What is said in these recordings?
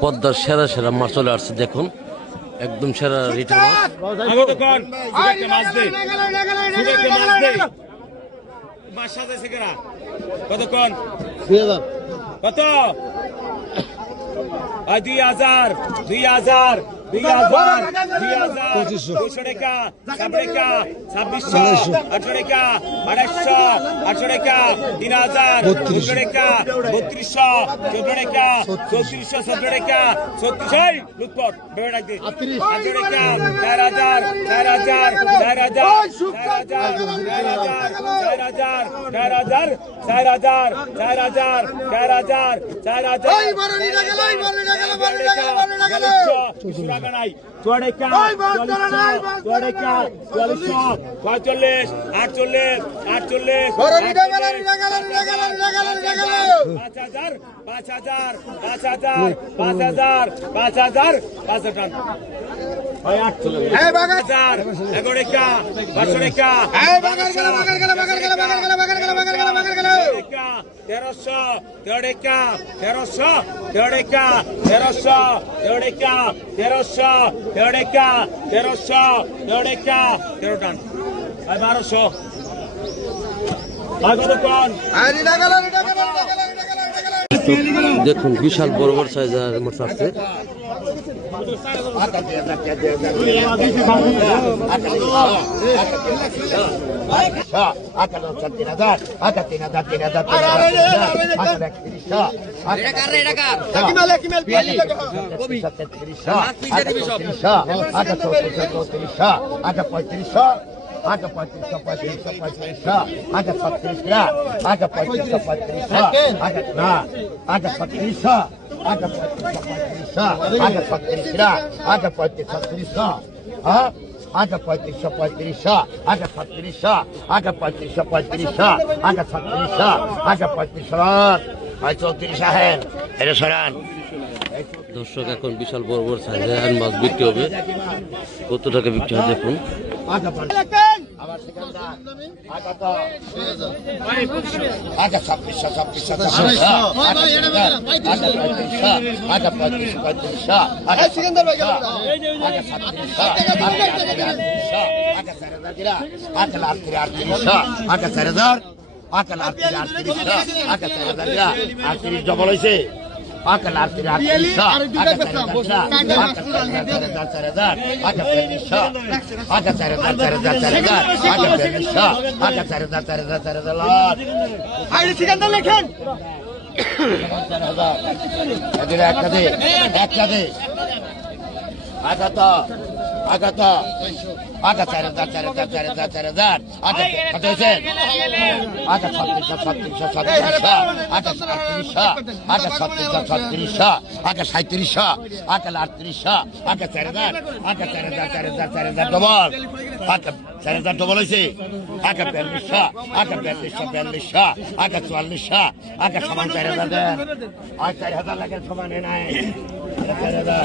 পদ্মার সেরা সেরা মাছ চলে আসছে দেখুন। একদম সেরা কত? দুই হাজার দুই হাজার। দুই হাজার দুই হাজার দুশো টাকা সাত টাকা ছাব্বিশশো আটশো টাকা আড়াইশো আটশো টাকা তিন হাজার দুশো টাকা বত্রিশশো চোদ্দ টাকা চৌত্রিশশো চোদ্দ টাকা ছত্রিশ লুৎপট বেড়ে ডাকতে আটশো টাকা চার হাজার চার হাজার চার হাজার চার হাজার চার হাজার চার হাজার চার হাজার চার হাজার চার হাজার চার হাজার চার হাজার ছয়চল্লিশ আটচল্লিশ আটচল্লিশ পাঁচ হাজার পাঁচ হাজার পাঁচ হাজার পাঁচ হাজার পাঁচ হাজার পাঁচ হাজার এগারো এগারো এগারো এগারো এগারো এগারো তেরোশো তেড়িকা তেরোশো তেড়িকা তেরোশো তেড়িকা তেরোশো তেড়িকা তেরোশো তেড়িকা তেরো টান। বারোশো। আগত কন দর্শক দেখুন বিশাল বড় বড় সাইজের মোটর আসছে আটা পঁয়ত্রিশ আচ্ছা পঁয়ত্রিশশো পঁয়ত্রিশশো পঁয়ত্রিশশো আচ্ছা ছত্রিশশো আচ্ছা পঁয়ত্রিশশো পঁয়ত্রিশশো আচ্ছা না আচ্ছা ছত্রিশশো আচ্ছা পঁয়ত্রিশশো পঁয়ত্রিশশো আচ্ছা ছত্রিশশো আচ্ছা পঁয়ত্রিশ ছত্রিশশো হ্যাঁ আচ্ছা পঁয়ত্রিশশো পঁয়ত্রিশশো আচ্ছা ছত্রিশশো আচ্ছা পঁয়ত্রিশশো পঁয়ত্রিশশো আচ্ছা ছত্রিশশো আচ্ছা পঁয়ত্রিশশো হয় চৌত্রিশ আহেন এটা সরান দর্শক, এখন বিশাল বড় বড় সাইজের মাছ বিক্রি হবে। কত টাকা বিক্রি হয় দেখুন। আচ্ছা আর্থিক আর্থিক আচ্ছা আর্থিক আর্থিক আচ্ছা ছাব্বিশশো আচ্ছা চার হয়েছে পাকা লাস্তি রাত পাকা চার হাজার পাকা পাকা চার হাজার চার হাজার চার হাজার পাকা চার হাজার চার হাজার চার হাজার আইডি সিকান্দার লেখেন আচ্ছা তো আচ্ছা তো আচ্ছা চার হাজার চার হাজার চার হাজার চার হাজার আচ্ছা কত হয়েছে আচ্ছা ছত্রিশশো ছত্রিশশো ছত্রিশশো আচ্ছা সাতত্রিশশো আচ্ছা ছত্রিশশো ছত্রিশশো আচ্ছা সাঁত্রিশশো আচ্ছা আটত্রিশশো আচ্ছা চার হাজার আচ্ছা চার হাজার চার হাজার চার হাজার ডবল আচ্ছা চার হাজার ডবল হয়েছে আচ্ছা বিয়াল্লিশশো আচ্ছা বিয়াল্লিশশো বিয়াল্লিশশো আচ্ছা চুয়াল্লিশশো আচ্ছা সমান চার হাজার দেন আর চার হাজার লাগে সমান এ নাই চার হাজার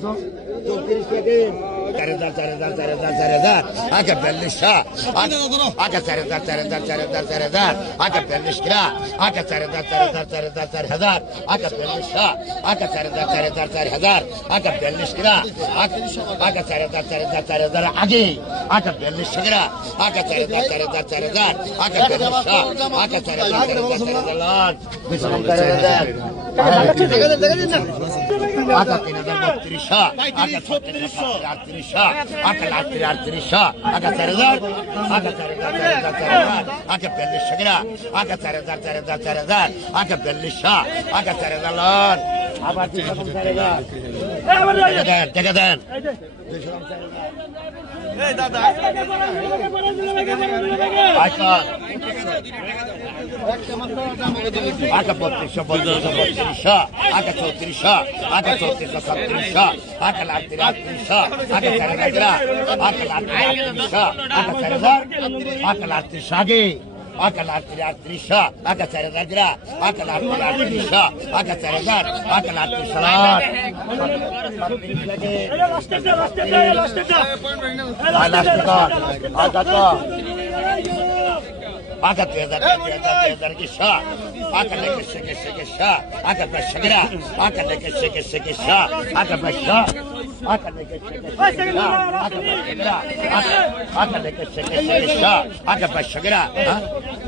son? Tereddar tereddar tereddar tereddar Hake bellişa Hake tereddar tereddar tereddar tereddar Hake bellişkira Hake tereddar tereddar tereddar tereddar Hake bellişa Hake tereddar tereddar tereddar Hake bellişkira Hake tereddar tereddar tereddar Hake Hake bellişkira Hake tereddar tereddar tereddar Hake bellişa Hake tereddar tereddar tereddar Bismillahirrahmanirrahim আচ্ছা আচ্ছা আচ্ছা আচ্ছা আচ্ছা আচ্ছা আচ্ছা লাখ দেখা দেখা। আটা তিন হাজার বত্রিশশো আটা ছত্রিশশো আটত্রিশশো আটা আটত্রিশ আটত্রিশশো আটা চার হাজার আটা চার হাজার চার হাজার চার হাজার আটা বিয়াল্লিশশো কিনা আটা চার হাজার চার হাজার চার হাজার আটা বিয়াল্লিশশো আটা চার হাজার লন আবার টাকা দেন টাকা দেন আচ্ছা আটা বত্রিশশো বত্রিশশো বত্রিশশো আটা চৌত্রিশশো আটা চৌত্রিশশো ছত্রিশশো আটা আটত্রিশ আটত্রিশশো আটা চার হাজার আটা আটত্রিশ আটত্রিশশো আটা চার হাজার আটা আটত্রিশ আগে আটা আটত্রিশ আটত্রিশশো আটা চার হাজার lakh Aka tezar, tezar, tezar gişa. Aka leke şeke şeke şa. Aka peşegera. Aka leke şeke şeke şa. Aka peşa. Aka leke şeke şeke şa. Aka peşegera. Aka leke şeke şeke şa. Aka peşegera.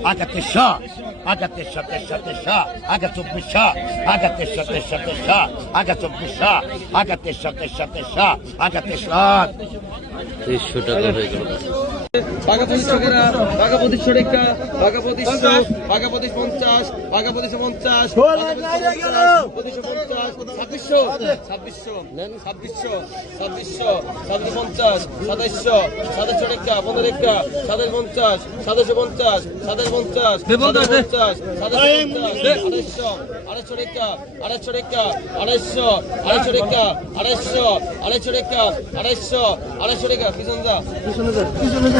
Aka teşa. Aka teşa teşa teşa. Aka tupişa. Aka teşa teşa teşa. Aka tupişa. Aka teşa teşa teşa. Aka teşa. তেইশশো টাকা হয়ে গেল বাঘা পঁচিশশো কেনা বাঘা পঁচিশশো রেখা বাঘা পঁচিশশো বাঘা পঁচিশ পঞ্চাশ পঞ্চাশ পঁচিশশো পঞ্চাশ ছাব্বিশশো ছাব্বিশশো ছাব্বিশশো ছাব্বিশশো ছাব্বিশ পঞ্চাশ সাতাইশশো পনেরো পঞ্চাশ পঞ্চাশ পঞ্চাশ পঞ্চাশ আড়াইশো আড়াইশো রেখা আড়াইশো আড়াইশো আড়াইশো রেখা আড়াইশো আড়াইশো রেখা আড়াইশো আড়াইশো রেখা পিছন যা। পিছনে যা আট টাকা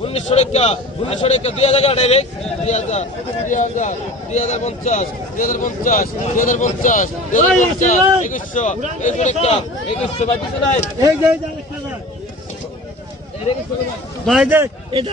উনিশশো রেখা উনিশশো রেখা দুই হাজার ডাইরেক্ট দুই হাজার দুই হাজার দুই হাজার পঞ্চাশ দুই হাজার পঞ্চাশ দুই হাজার পঞ্চাশ দুই হাজার পঞ্চাশ একুশশো একুশশো রেখা একুশশো বাইশ নাই। ভাই। দেখ এটা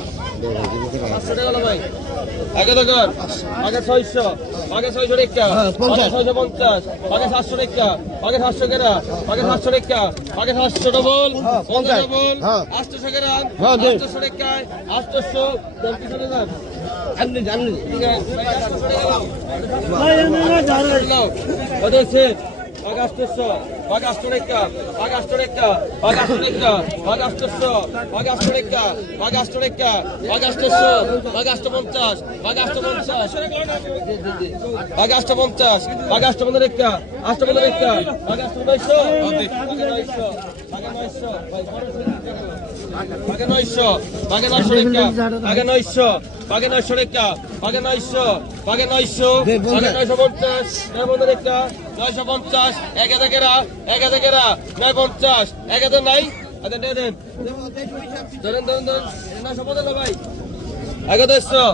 আগে দেখুন আগে ছয়শো। আগে ছয়শো রেখা আগে ছয়শো পঞ্চাশ। আগে সাতশো রেখা আগে সাতশো কেরা? আগে সাতশো রেখা আগে সাতশো ডবল পঞ্চাশ ডবল আটশোশো কেরা? আটশোশো রেখা আটশোশো পিছনে যান জাননি জাননি ঠিক আছে কত হচ্ছে Pagastosso, Pagastoreca, Pagastoreca, Pagastoreca, Pagastosso, Pagastoreca, Pagastoreca, Pagastosso, Pagasto পঞ্চাশ Pagasto পঞ্চাশ Pagasto পঞ্চাশ Pagasto পনেরেকা, Asto পনেরেকা, Pagasto নয়শো, Paga নয়শো, Paga নয়শো, Paga নয়শো, Paga নয়শো রেখা, Paga নয়শো, Paga নয়শো রেখা, Paga নয়শো, Paga নয়শো, পঞ্চাশ, পনেরেকা, নয়শো পঞ্চাশ এক হাজারেরা এক হাজারেরা নয় পঞ্চাশ এক হাজার নাই। আচ্ছা দেন ধরেন ধরেন ধরেন নয়শো পঞ্চাশ ভাই। এগারোশো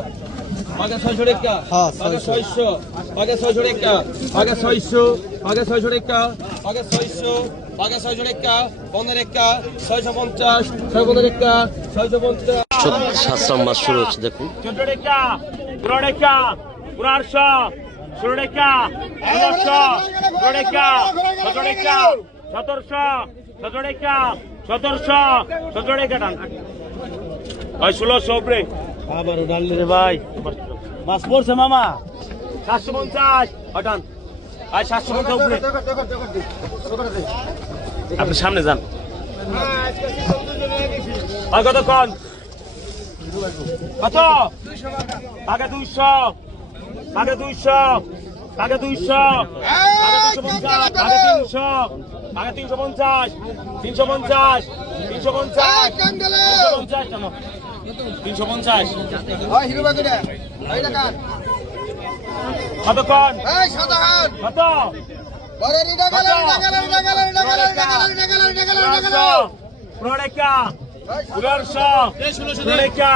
আগে ছয়শো রেখা। আগে ছয়শো। আগে ছয়শো রেখা। আগে ছয়শো আগে ছয়শো রেখা। আগে ছয়শো আগে ছয়শো রেখা। পনেরো রেখা ছয়শো পঞ্চাশ ছয় পনেরো রেখা ছয়শো পঞ্চাশ। সাতটা মাস শুরু হচ্ছে দেখুন। চোদ্দ রেখা পনেরো রেখা পনেরোশো ষোলো রেখা ষোলোশো ষোলো রেখা সতেরো রেখা সতেরোশো সতেরো রেখা সতেরোশো সতেরো রেখা টান ভাই ষোলোশো উপরে আবার ডাললে রে ভাই। মাছ পড়ছে মামা। সাতশো পঞ্চাশ। হটান ভাই সাতশো পঞ্চাশ উপরে। আপনি সামনে যান। কত কন কত? আগে দুইশো। সাড়ে দুইশো সাড়ে দুইশো সাড়ে তিনশো সাড়ে তিনশো পঞ্চাশ তিনশো পঞ্চাশ তিনশো পঞ্চাশ তিনশো পঞ্চাশ কেন? তিনশো পঞ্চাশ। কতক্ষণ কত পুনরেখা পুনর্শ ষোলোশো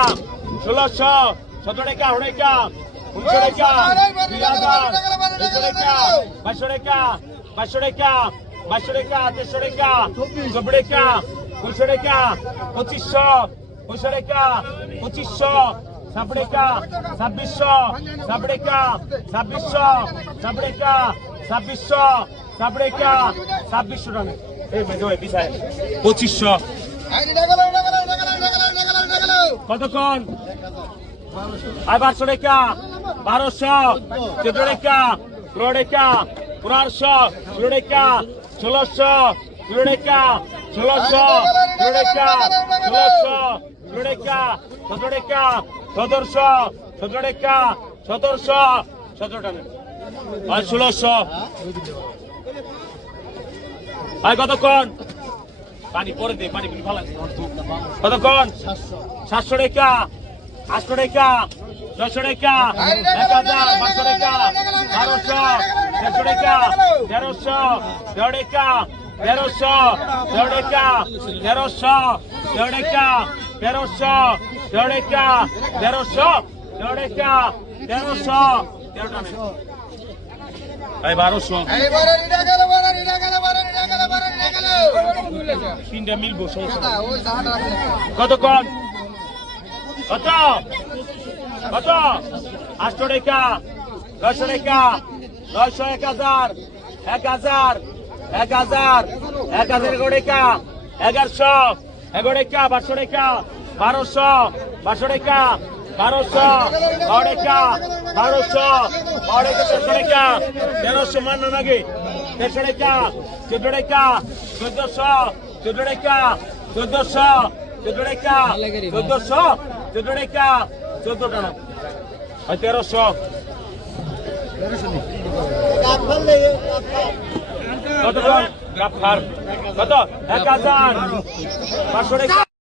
ষোলোশো সতেরো টাকা আঠারো টাকা পঁচিশশো পঁয়ষরেকা পঁচিশশো সাবড়েকা ছাব্বিশশো সাবড়েকা ছাব্বিশশো সাবড়েকা ছাব্বিশশো সাবড়েকা ছাব্বিশশো টাকা এই ভাই বিষয়। পঁচিশশো। কতক্ষণ? আবার সরেকা বারোশো চোদ্দ রেখা পনেরো রেখা পনেরোশো ষোলো রেখা ষোলোশো ষোলো রেখা ষোলোশো ষোলো রেখা ষোলোশো ষোলো রেখা সতেরো রেখা সতেরোশো সতেরো রেখা সতেরোশো সতেরো টাকা আর ষোলোশো আর কতক্ষণ পানি পরে দে পানি পিনি ফালা কতক্ষণ সাতশো টাকা আটশো টাকা ছশো টাকা এক হাজার পাঁচশো টাকা বারোশো দেড়শো টাকা তেরোশো দেড় টাকা তেরোশো দেড় টাকা তেরোশো। দেড় টাকা তেরোশো দেড় টাকা তেরোশো দেড় টাকা তেরোশো এই বারোশো তিনটা মিলবো সমস্যা কতক্ষণ? কত? কত আটশো টাকা, নয়শো টাকা, নয়শো এক হাজার এক হাজার এক হাজার এক হাজার এগারো টাকা, এগারোশো, এগারো টাকা, বারোশো টাকা, বারোশো বারোশো টাকা, বারোশো, বারো টাকা, বারোশো, বারো টাকা, তেরোশো টাকা, তেরোশো মান নাকি তেরোশো টাকা, চোদ্দ টাকা, চোদ্দশো, চোদ্দ টাকা, চোদ্দশো, চোদ্দ টাকা, চোদ্দশো, চোদ্দ টাকা চোদ্দ টানা হয় তেরোশো। কত কত? এক হাজার। পাঁচশো